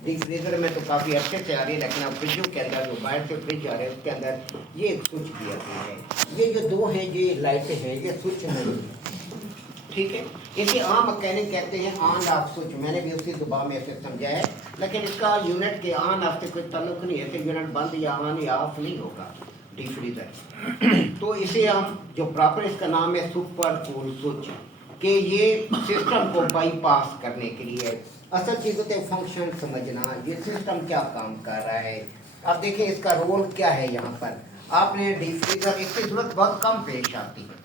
Deep freezer में तो काफ़ी अच्छे से आ रही है, लेकिन अब फ्रिजों के अंदर जो बाहर से फ्रिज आ रहे हैं उसके अंदर ये एक स्विच दिया गया है। ये जो दो हैं ये लाइटें हैं, ये स्विच नहीं है, ठीक है। इसे आम मैकेनिक कहते हैं ऑन ऑफ स्विच, मैंने भी उसी जुबान में ऐसे समझा है, लेकिन इसका यूनिट के ऑन ऑफ से कोई ताल्लुक नहीं है कि यूनिट बंद या ऑन या ऑफ नहीं होगा डीप फ्रीजर। तो इसे हम जो प्रॉपर इसका नाम है सुपर कूल स्विच, कि ये सिस्टम को बाईपास करने के लिए। असल चीज़ होते हैं फंक्शन समझना, ये सिस्टम क्या काम कर रहा है। अब देखिए इसका रोल क्या है यहाँ पर। आपने डीप फ्रीजर, इसकी जरूरत बहुत कम पेश आती है।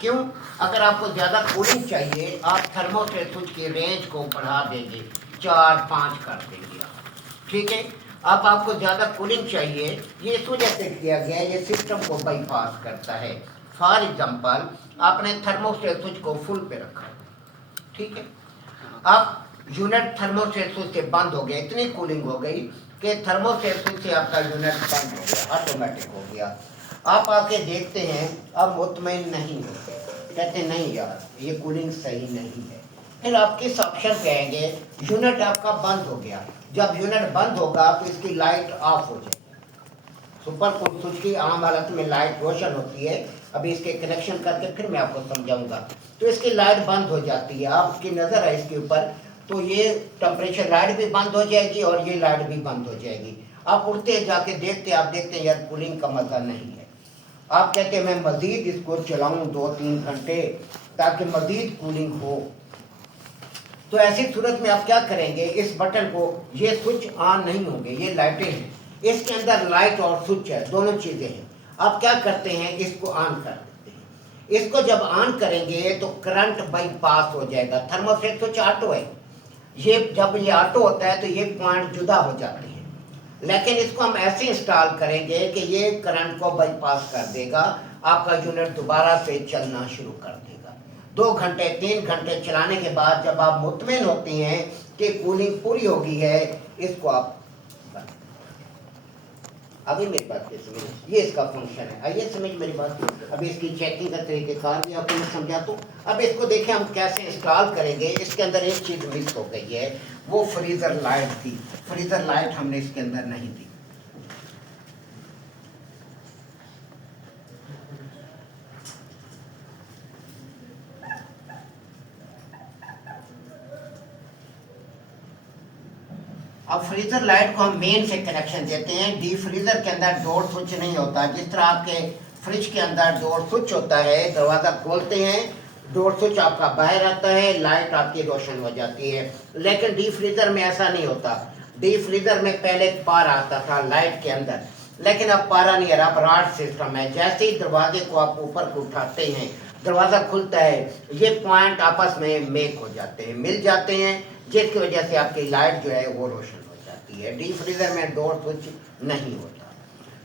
क्यों? अगर आपको ज़्यादा कूलिंग चाहिए, आप थर्मोस्टेट स्विच की रेंज को बढ़ा देंगे, 4-5 कर देंगे आप, ठीक है। अब आपको ज़्यादा कूलिंग चाहिए, ये इस वजह से किया गया है, ये सिस्टम को बाईपास करता है। फॉर एग्जांपल, आपने थर्मोस्टेट स्विच को फुल पे रखा, ठीक है। अब यूनिट थर्मोस्टेट स्विच से बंद हो गया, इतनी कूलिंग हो गई कि थर्मोस्टेट स्विच से आपका यूनिट बंद हो गया, ऑटोमेटिक हो गया। आप आके देखते हैं, अब मुतमईन नहीं होते, कहते नहीं यार ये कूलिंग सही नहीं है। फिर आप किस ऑप्शन पे आएंगे? यूनिट आपका बंद हो गया, जब यूनिट बंद होगा तो इसकी लाइट ऑफ हो जाएगी। सुपर कूल स्विच की आम हालत में लाइट रोशन होती है, अभी इसके कनेक्शन करके फिर मैं आपको समझाऊंगा। तो इसकी लाइट बंद हो जाती है, आपकी नज़र है इसके ऊपर, तो ये टेम्परेचर लाइट भी बंद हो जाएगी और ये लाइट भी बंद हो जाएगी। आप उठते जाके देखते, आप देखते हैं यार कूलिंग का मज़ा नहीं है। आप कहते हैं मैं मज़ीद इसको चलाऊं 2-3 घंटे ताकि मज़ीद कूलिंग हो। तो ऐसी सूरत में आप क्या करेंगे, इस बटन को, ये स्विच ऑन नहीं होंगे, ये लाइटें हैं, इसके अंदर लाइट और स्विच है, दोनों चीज़ें हैं। आप क्या करते हैं, इसको ऑन कर देते हैं। इसको जब ऑन करेंगे तो करंट बाईपास हो जाएगा। थर्मोस्टेट स्विच ऑटो है, ये जब ये ऑटो होता है तो ये पॉइंट जुदा हो जाते हैं, लेकिन इसको हम ऐसे इंस्टॉल करेंगे कि ये करंट को बाईपास कर देगा, आपका यूनिट दोबारा से चलना शुरू कर देगा। 2 घंटे 3 घंटे चलाने के बाद जब आप मुतमिन होती हैं कि कूलिंग पूरी हो गई है, इसको आप अभी मेरी बात के समझ, ये इसका फंक्शन है। आइए समझ मेरी बात। अभी इसकी चेकिंग का तरीक़ेकार भी आपको मैं समझाता हूँ। अब इसको देखें हम कैसे इंस्टॉल करेंगे। इसके अंदर एक चीज़ मिस हो गई है, वो फ्रीज़र लाइट थी। फ्रीज़र लाइट हमने इसके अंदर नहीं दी। अब फ्रीजर लाइट को हम मेन से कनेक्शन देते हैं। डीप फ्रीजर के अंदर डोर स्विच नहीं होता, जिस तरह आपके फ्रिज के अंदर डोर स्विच होता है, दरवाज़ा खोलते हैं, डोर स्विच आपका बाहर आता है, लाइट आपकी रोशन हो जाती है। लेकिन डीप फ्रीजर में ऐसा नहीं होता। डीप फ्रीजर में पहले पारा आता था लाइट के अंदर, लेकिन अब पारा नहीं है, अब रॉड सिस्टम है। जैसे ही दरवाजे को आप ऊपर को उठाते हैं, दरवाज़ा खुलता है, ये पॉइंट आपस में मेक हो जाते हैं, मिल जाते हैं, जिसकी वजह से आपकी लाइट जो है वो रोशन हो जाती है। डीप फ्रीजर में डोर स्विच नहीं होता।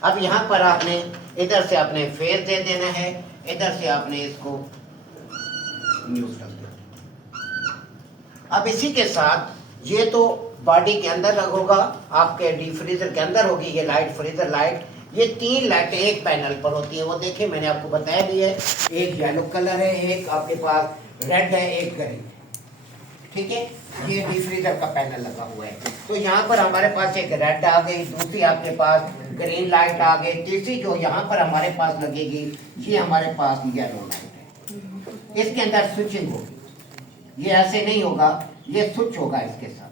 अब यहाँ पर आपने इधर से आपने फेस दे देना है, इधर से आपने इसको म्यूट कर देना। अब इसी के साथ ये तो बॉडी के अंदर होगा, आपके डीप फ्रीजर के अंदर होगी ये लाइट, फ्रीजर लाइट। ये 3 लाइटें एक पैनल पर होती है, वो देखिए मैंने आपको बताया भी है। एक येलो कलर है, एक आपके पास रेड है, एक ग्रीन, ठीक है। ये डीप फ्रीजर का पैनल लगा हुआ है। तो यहाँ पर हमारे पास एक रेड आ गई, दूसरी आपके पास ग्रीन लाइट आ गई, तीसरी जो यहाँ पर हमारे पास लगेगी ये हमारे पास येलो लाइट है। इसके अंदर स्विचिंग होगी, ये ऐसे नहीं होगा, ये स्विच होगा इसके साथ।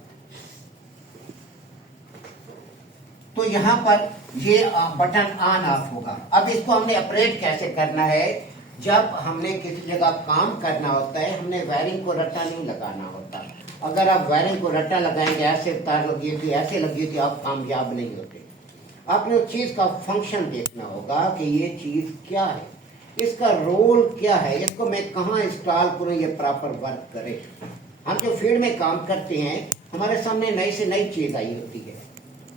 तो यहाँ पर ये बटन ऑन ऑफ होगा। अब इसको हमने ऑपरेट कैसे करना है, जब हमने किसी जगह काम करना होता है, हमने वायरिंग को रट्टा नहीं लगाना होता। अगर आप वायरिंग को रट्टा लगाएंगे, ऐसे तार लगी थी, ऐसे लगी थी, आप कामयाब नहीं होते। आपने उस चीज़ का फंक्शन देखना होगा कि ये चीज़ क्या है, इसका रोल क्या है, इसको मैं कहाँ इंस्टॉल करूँ, ये प्रॉपर वर्क करे। हम जो फील्ड में काम करते हैं, हमारे सामने नई से नई चीज़ आई होती है,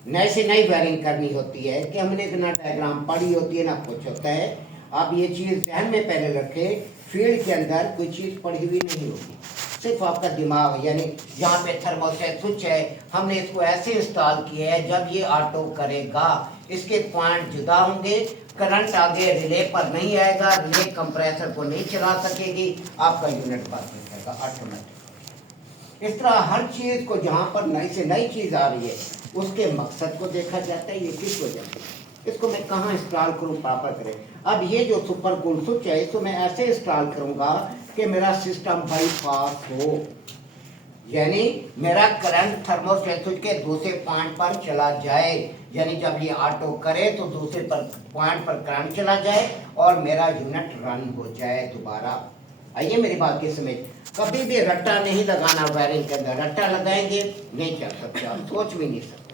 नए से नई वायरिंग करनी होती है कि हमने इतना डायग्राम पढ़ी होती है ना कुछ होता है। आप ये चीज़ ध्यान में पहले रखें, फील्ड के अंदर कोई चीज़ पढ़ी हुई नहीं होती, सिर्फ आपका दिमाग। यानी यहाँ पे थर्मोस्टेट स्विच है, हमने इसको ऐसे इंस्टॉल किया है, जब ये ऑटो करेगा इसके पॉइंट जुदा होंगे, करंट आगे रिले पर नहीं आएगा, रिले कंप्रेसर को नहीं चला सकेगी, आपका यूनिट बंद हो जाएगा ऑटोमेटिक। इस तरह हर चीज को जहां पर नई से नई चीज आ रही है उसके मकसद को देखा जाता है, ये किस वजह से, इसको मैं कहाँ इंस्टॉल करूँ प्रॉपर करें। अब ये जो सुपर कूल स्विच है इसको मैं ऐसे इंस्टॉल करूंगा कि मेरा सिस्टम बाईपास हो, यानी मेरा करंट थर्मोस्टेट स्विच के दूसरे पॉइंट पर चला जाए, यानी जब ये ऑटो करे तो दूसरे पॉइंट पर करंट चला जाए और मेरा यूनिट रन हो जाए दोबारा। आइए मेरी बात की समझ, कभी भी रट्टा नहीं लगाना वायरिंग के अंदर, रट्टा लगाएंगे नहीं चल सकते, आप सोच भी नहीं सकते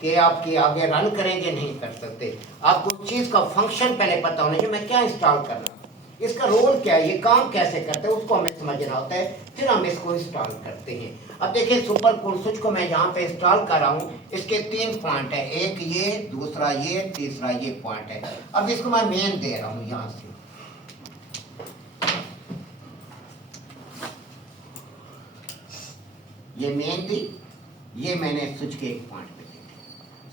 कि आपके आगे रन करेंगे, नहीं कर सकते। आपको उस चीज का फंक्शन पहले पता होना चाहिए, मैं क्या इंस्टॉल कर रहा हूँ, इसका रोल क्या है, ये काम कैसे करते हैं, उसको हमें समझना होता है, फिर हम इसको इंस्टॉल करते हैं। अब देखिए सुपर कूल स्विच को मैं यहाँ पे इंस्टॉल कर रहा हूँ, इसके 3 पॉइंट है, एक ये, दूसरा ये, तीसरा ये पॉइंट है। अब इसको मैं मेन दे रहा हूँ यहाँ से, ये मेन दी, ये मैंने स्विच के एक पॉइंट पे दी,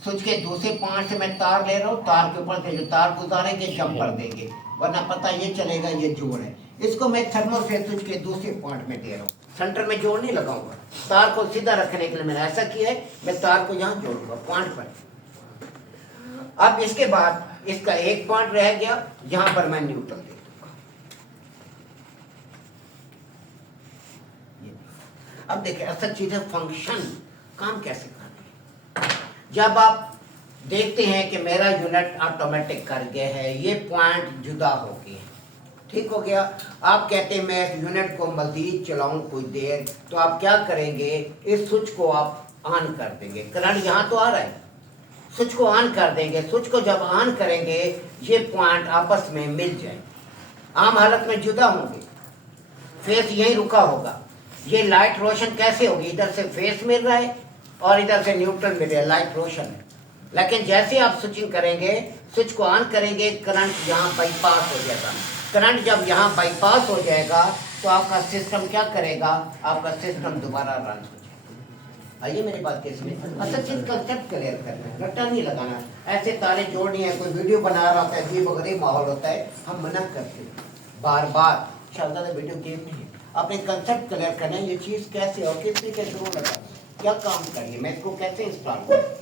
स्विच के दूसरे पॉइंट से मैं तार ले रहा हूँ, तार के ऊपर से जो तार गुजारेंगे जंपर देंगे, वरना पता ये चलेगा ये जोड़ है। इसको मैं थर्मोस्टेट स्विच के दूसरे पॉइंट में दे रहा हूँ, सेंटर में जोड़ नहीं लगाऊंगा, तार को सीधा रखने के लिए मैंने ऐसा किया है, मैं तार को यहाँ जोड़ूंगा पॉइंट पर। अब इसके बाद इसका एक पॉइंट रह गया, यहाँ पर मैं न्यूट्रल दे दूंगा। अब देखिए असल चीज है फंक्शन, काम कैसे करते हैं। जब आप देखते हैं कि मेरा यूनिट ऑटोमेटिक कर गया है, ये पॉइंट जुदा हो गए, ठीक हो गया, आप कहते हैं मैं यूनिट को मजीद चलाऊं कोई देर, तो आप क्या करेंगे, इस स्विच को आप ऑन कर देंगे, करंट यहाँ तो आ रहा है, स्विच को ऑन कर देंगे, स्विच को जब ऑन करेंगे ये पॉइंट आपस में मिल जाए, आम हालत में जुदा होंगे, फेस यहीं रुका होगा, ये लाइट रोशन कैसे होगी, इधर से फेस मिल रहा है और इधर से न्यूट्रल मिल रहा है, लाइट रोशन है। लेकिन जैसे आप स्विचिंग करेंगे, स्विच को ऑन करेंगे, करंट यहाँ बाईपास हो जाएगा, करंट जब यहाँ बाईपास हो जाएगा तो आपका सिस्टम क्या करेगा, आपका सिस्टम दोबारा रन हो जाएगा। आइए मेरी बात कैसे में असल चीज कंसेप्ट क्लियर करना है, रट्टा नहीं लगाना, ऐसे तारे जोड़नी है, कोई वीडियो बना रहा होता है, अजीब वगैरह माहौल होता है, हम मना करते हैं बार बार, चलता है वीडियो गेम नहीं है, अपने कंसेप्ट क्लियर करना है, ये चीज कैसे और किस तरीके से लगा, क्या काम करिए, मैं इसको कैसे इंस्टॉल करूँ,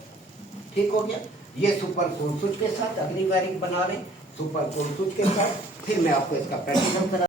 ठीक हो गया। ये सुपर कूल स्विच के साथ अगली वायरिंग बना लें, सुपर कूल स्विच के साथ, फिर मैं आपको इसका प्रैक्टिकल करा